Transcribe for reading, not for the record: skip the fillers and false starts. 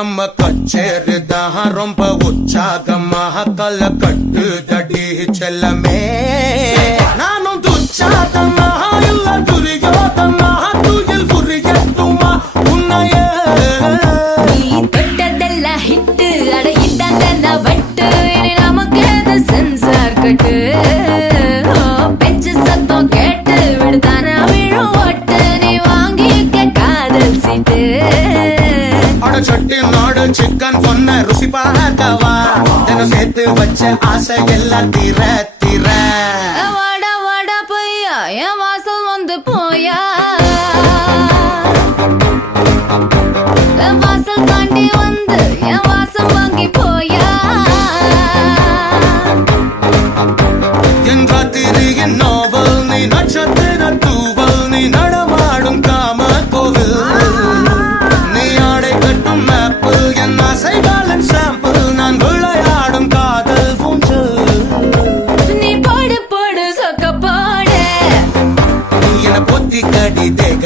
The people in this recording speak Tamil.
நம்ம கச்சேரிதான் ரொம்ப உற்சாகமாக கல கட்டு தடி செல்லமே நானும் துச்சாதமா இல்ல துரியோதமா துயில் புரியட்டுமா உன்னையே நீ தொட்டதெல்லாம் ஹிட்டு அட ஹிட்டான வட்டு இனி நமக்கு அது சென்சார் கட்டு பெஞ்சு சத்தம் கேட்டு விடுதான விழும் ஒட்டு நீ வாங்கிக்க காதல் சீட்டு சட்டி நாடு சிக்கன் பொண்ண ருசி பார்க்கவா தினம் சேர்த்து வச்ச ஆசை எல்லாம் தீர தீர வாடா வாடா பையா என் வாசல் வந்து போயா வாசல் தாண்டி வந்து என் வாசம் வாங்கி போயா என் ராத்திரியின் நாவல் நீ நட்சத்திர தூவல் நீ நடமாடும் காம கோவில் நீ ஆடை கட்டும் மேப்பிள் என் ஆசைகளின் சாம்பிள் நான் விளையாடும் காதல் பூஞ்சல் நீ போடு போடு சொக்க போடு நீ என பொத்தி கடி தேக